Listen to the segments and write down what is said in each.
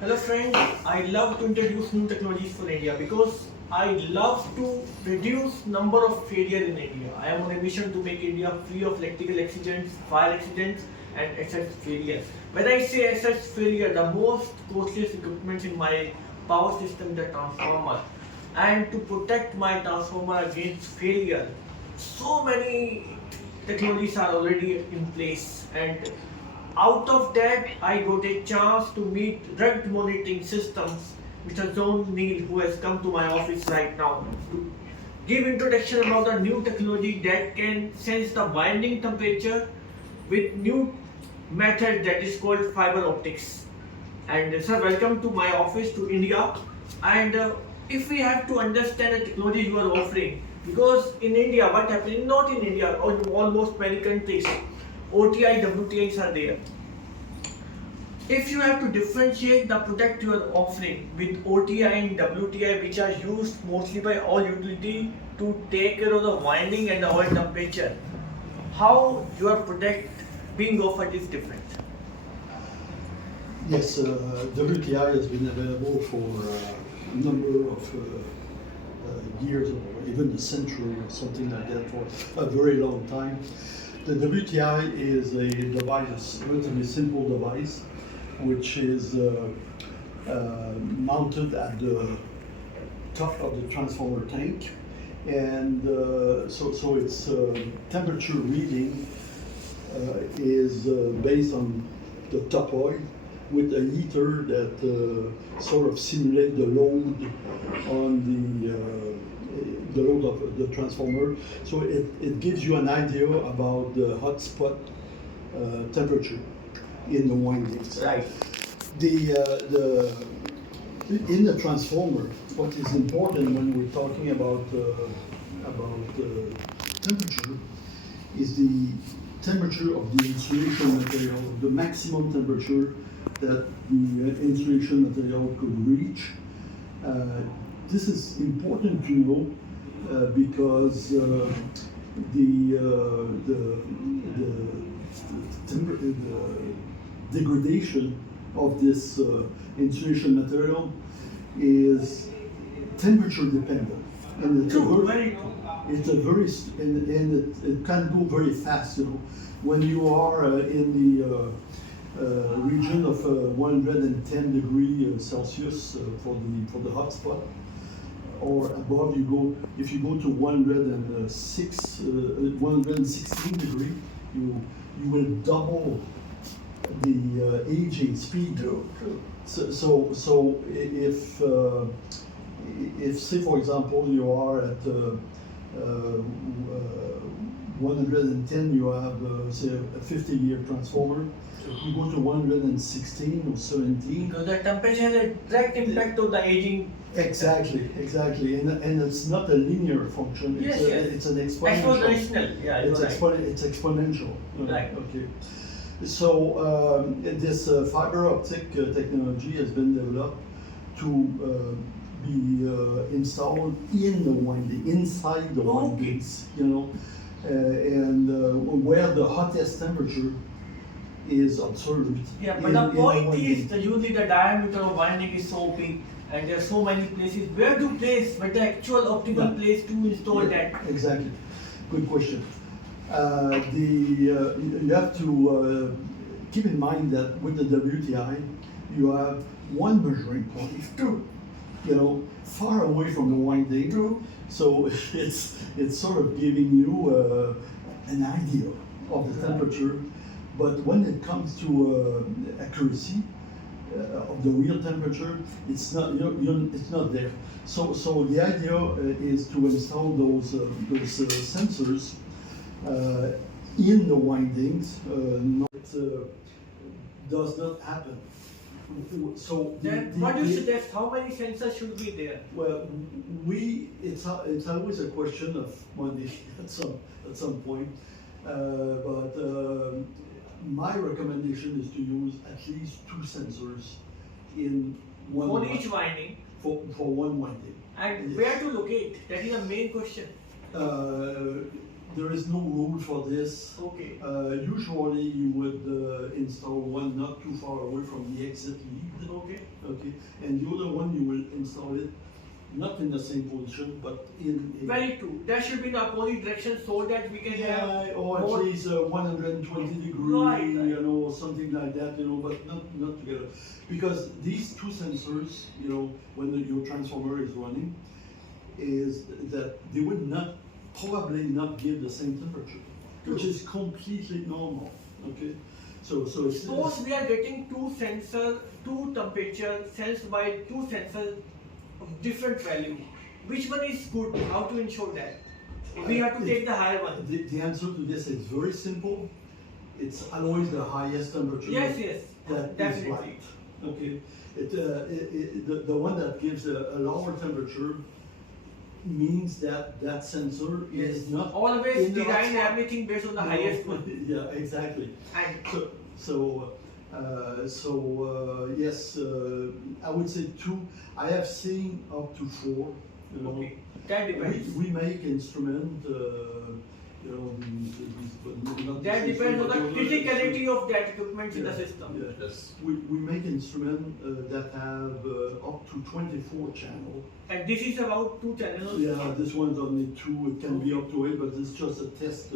Hello friends, I love to introduce new technologies for India because I love to reduce number of failure in India. I am on a mission to make India free of electrical accidents, fire accidents and such failure. When I say such failure, the most costliest equipment in my power system is the transformer. And to protect my transformer against failure, so many technologies are already in place, and out of that I got a chance to meet drug monitoring systems Mr. John Neal, who has come to my office right now to give introduction about a new technology that can sense the winding temperature with new method that is called fiber optics. And sir, welcome to my office to India. And if we have to understand the technology you are offering, because in India, what happening? Not in India, in almost many countries, OTI, WTIs are there. If you have to differentiate the product you are offering with OTI and WTI, which are used mostly by all utility to take care of the winding and the oil temperature, how your product being offered is different? Yes, WTI has been available for a number of years or even a century or something like that for a very long time. The WTI is a device, a relatively simple device, which is mounted at the top of the transformer tank, and so its temperature reading is based on the top oil with a heater that sort of simulate the load on the load of the transformer. So it gives you an idea about the hot spot temperature in the windings. Right. In the transformer, what is important when we're talking about temperature is the temperature of the insulation material, the maximum temperature that the insulation material could reach. This is important to know because the degradation of this insulation material is temperature dependent, and it's a very and it can go very fast. You know, when you are in the region of 110 degrees Celsius for the hot spot, or above, if you go to 116 degree, you will double the aging speed. So if say for example you are at 110, you have say a 50-year transformer. You go to 116 or 17. Because the temperature has a direct impact on the aging. Exactly, and it's not a linear function. It's an exponential. Exponential, yeah, it's exponential. Right. Okay. So this fiber optic technology has been developed to be installed in the winding, inside the windings, you know, and where the hottest temperature is observed. Yeah, but the point is that usually the diameter of winding is so big, and there are so many places. Where to place, but the actual optimal place to install that? Exactly. Good question. You have to keep in mind that with the WTI, you have one measuring point. True. You know, far away from the winding. True. So it's sort of giving you an idea of the temperature. But when it comes to accuracy of the real temperature, it's not it's not there. So the idea is to install those sensors in the windings. Does not happen. So then what do you suggest? How many sensors should be there? Well, it's always a question of money at some point, but my recommendation is to use at least 2 sensors in one On each winding. For one winding. And where to locate? That is the main question. there is no rule for this. Okay. Usually you would install one not too far away from the exit lead. Okay. Okay. And the other one you will install it not in the same position, but in a Very true. That should be in the opposite direction so that we can have or at more. least 120 degree, Right. you know, something like that, you know, but not together. Because these two sensors, you know, when your transformer is running, is that they would not probably not give the same temperature, which is completely normal. Okay, so it's Suppose we are getting two temperature sensed by two sensors of different value. Which one is good? How to ensure that? We have to take the higher one. The answer to this is very simple. It's always the highest temperature. Yes, That is definitely. right. Okay, the one that gives a lower temperature means that sensor is not Always in the design hotspot. everything based on the highest one. Yeah, exactly. And Yes, I would say two. I have seen up to four. You know, okay, that depends. we make instrument. You know, but not That this depends on instrument, the but criticality of that equipment in the Yeah, system. yeah. Yes. We make instrument that have up to 24 channel. And this is about two channels. Yeah, this one's only two. It can be up to 8, but it's just a test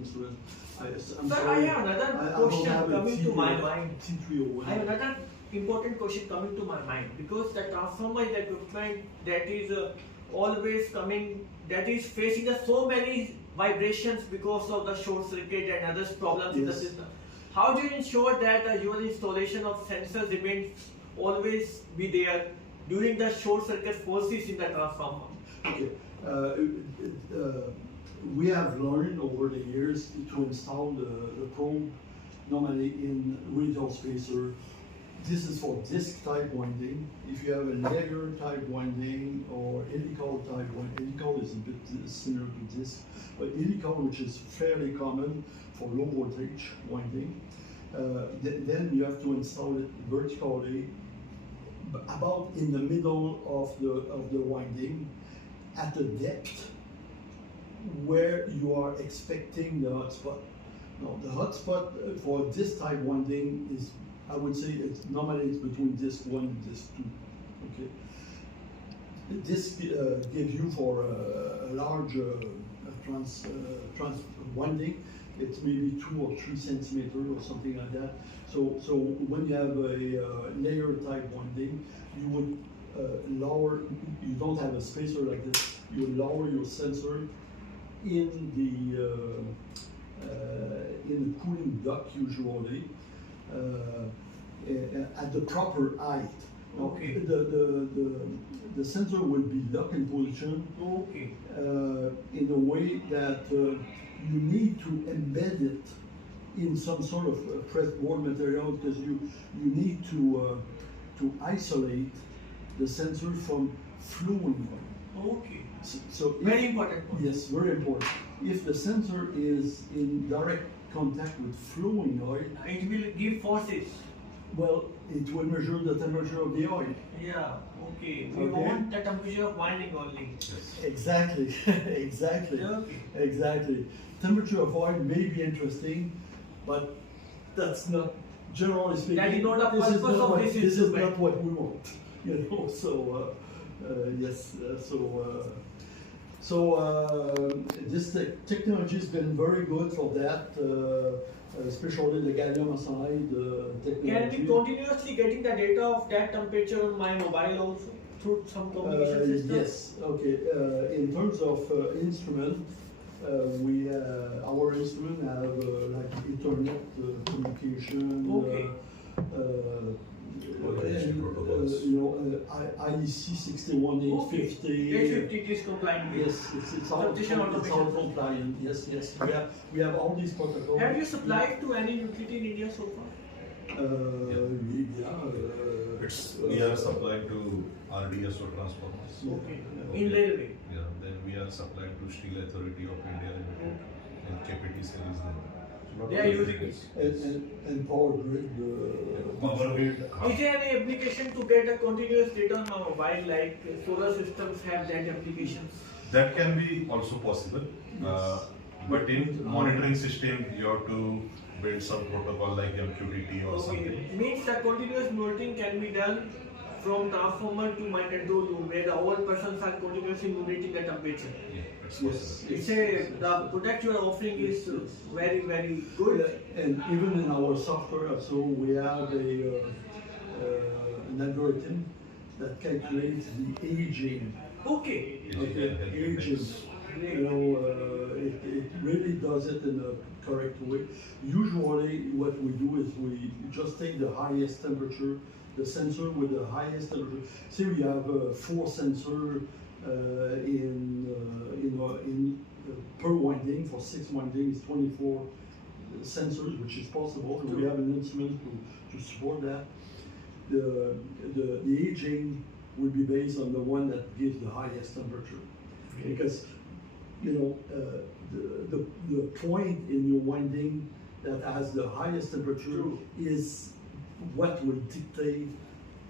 instrument. I'm Sir, sorry. I have another I don't question have a coming to my mind. T301. I have another important question coming to my mind because the transformer is the equipment that is always coming, that is facing so many vibrations because of the short circuit and other problems in the Yes. system. How do you ensure that your installation of sensors remains always be there during the short circuit forces in the transformer? Okay. We have learned over the years to install the probe normally in radial spacer. This is for disc type winding. If you have a layer type winding or helical type winding, helical is a bit similar to disc, but helical, which is fairly common for low voltage winding, then you have to install it vertically about in the middle of the winding at a depth where you are expecting the hotspot. Now, the hotspot for this type winding is, I would say, normally it's between disc 1 and disc 2. Okay. This gives you for a large trans winding, it's maybe 2 or 3 centimeters or something like that. So when you have a layer type winding, you would lower. You don't have a spacer like this. You lower your sensor in the cooling duct usually at the proper height. Okay. The sensor will be locked in position Okay. in a way that you need to embed it in some sort of pressed board material because you need to isolate the sensor from flowing oil. Okay. So Very important point. Yes, very important. If the sensor is in direct contact with flowing oil, It will give forces. well, it will measure the temperature of the oil. Yeah, okay. We Okay. want the temperature of winding only. Yes. Exactly, exactly, Okay. exactly. Temperature of oil may be interesting, but that's not, generally speaking, That is not the this is purpose not of what- this this is instrument. not what we want, you know. So yes, this technology has been very good for that, especially the gallium arsenide technology. Can we continuously getting the data of that temperature on my mobile also through some communication system? Yes, okay. In terms of instrument, our instrument have like Ethernet communication. Okay. Organization protocols. IEC 61850. 850 is compliant with. Yes, it's all Substation automation. compliant. Yes, yes. We have all these protocols. Have you supplied to any utility in India so far? We are supplying to RDSO transformers. Okay. Yeah. In railway. Yeah, then we are supplying to Steel Authority of India Limited and KPT series line. They are using it. And power grid. Power grid. Is there any application to get a continuous data on my mobile like solar systems have that applications? That can be also possible. But in monitoring system, you have to build some protocol like MQTT or something. Okay, means the continuous monitoring can be done from transformer to my control room where all persons are continuously monitoring the temperature. Yeah, it's Yes. possible. It's the product you are offering is very good. Yeah, and even in our software, so we have an algorithm that calculates the aging. Okay. Okay, aging. You know, it really does it in a correct way. Usually, what we do is we just take the highest temperature, the sensor with the highest temperature. Say we have 4 sensors per winding. For 6 windings, 24 sensors, which is possible. And we have an instrument to support that. The aging will be based on the one that gives the highest temperature, because you know the point in your winding that has the highest temperature is what will dictate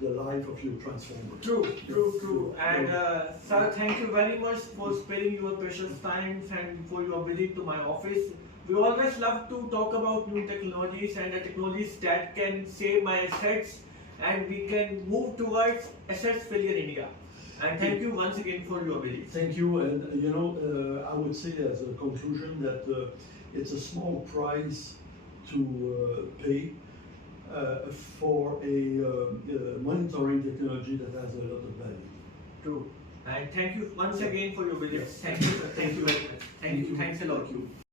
the life of your transformer. True. And sir, thank you very much for sparing your precious time and for your visit to my office. We always love to talk about new technologies and the technologies that can save my assets, and we can move towards assets failure in India. And thank you once again for your visit. Thank you, and you know, I would say as a conclusion that it's a small price to pay for a monitoring technology that has a lot of value. True. And thank you once again for your visit. Thank you very much. Thank you. Thanks a lot. Thank you.